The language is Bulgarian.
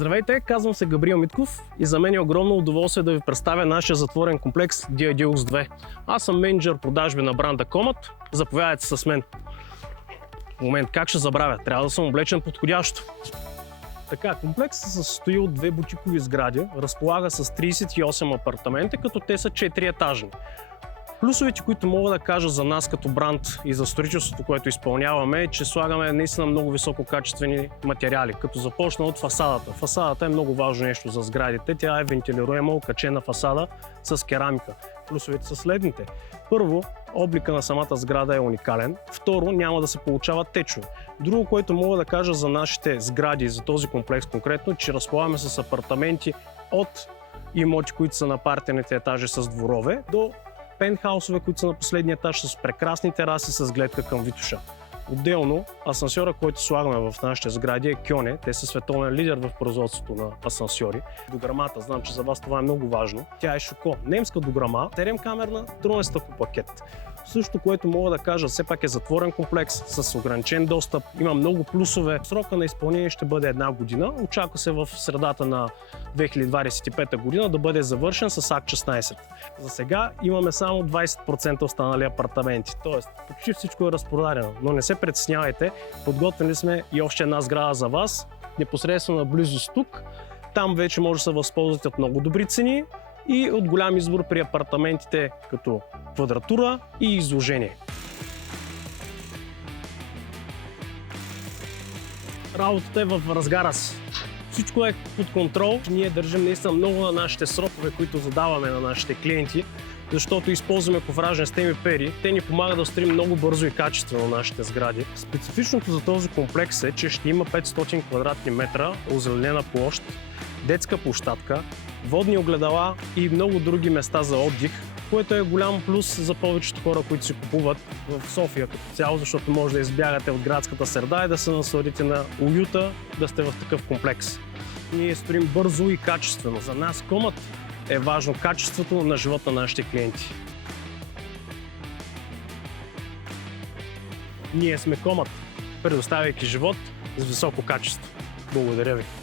Здравейте, казвам се Габриел Митков и за мен е огромно удоволствие да ви представя нашия затворен комплекс DIDLUX 2. Аз съм менеджер продажби на бранда Comat. Заповядайте с мен. Момент, как ще забравя? Трябва да съм облечен подходящо. Така, комплексът се състои от две бутикови сгради, разполага с 38 апартамента, като те са 4 етажни. Плюсовете, които мога да кажа за нас като бранд и за строителството, което изпълняваме, е, че слагаме наистина много висококачествени материали, като започна от фасадата. Фасадата е много важно нещо за сградите. Тя е вентилируема, окачена фасада с керамика. Плюсовете са следните. Първо, облика на самата сграда е уникален. Второ, няма да се получават течове. Друго, което мога да кажа за нашите сгради, за този комплекс конкретно, че разполагаме с апартаменти от имоти, които са на партерните етажи с дворове, до пентхаусове, които са на последния етаж с прекрасни тераси с гледка към Витоша. Отделно, асансьора, който слагаме в нашите сгради е Кьоне. Те са световен лидер в производството на асансьори. Дограмата, знам, че за вас това е много важно. Тя е Шоко. Немска дограма, 7-камерна, тройен стъклопакет. Също, което мога да кажа, все пак е затворен комплекс с ограничен достъп. Има много плюсове. Срока на изпълнение ще бъде 1 година. Очаква се в средата на 2025 година да бъде завършен с акт 16. За сега имаме само 20% останали апартаменти. Тоест, почти всичко е разпродадено. Но не се притеснявайте, подготвили сме и още една сграда за вас, непосредствено близост тук. Там вече може да се възползвате от много добри цени и от голям избор при апартаментите като квадратура и изложение. Работата е в разгара си. Всичко е под контрол. Ние държим наистина много на нашите срокове, които задаваме на нашите клиенти, защото използваме кофражен стен и пери. Те ни помагат да строим много бързо и качествено нашите сгради. Специфичното за този комплекс е, че ще има 500 квадратни метра озеленена площ, детска площадка, водни огледала и много други места за отдих, което е голям плюс за повечето хора, които си купуват в София като цяло, защото може да избягате от градската среда и да се насладите на уюта, да сте в такъв комплекс. Ние строим бързо и качествено. За нас Comat е важно качеството на живота на нашите клиенти. Ние сме Comat, предоставяйки живот с високо качество. Благодаря ви!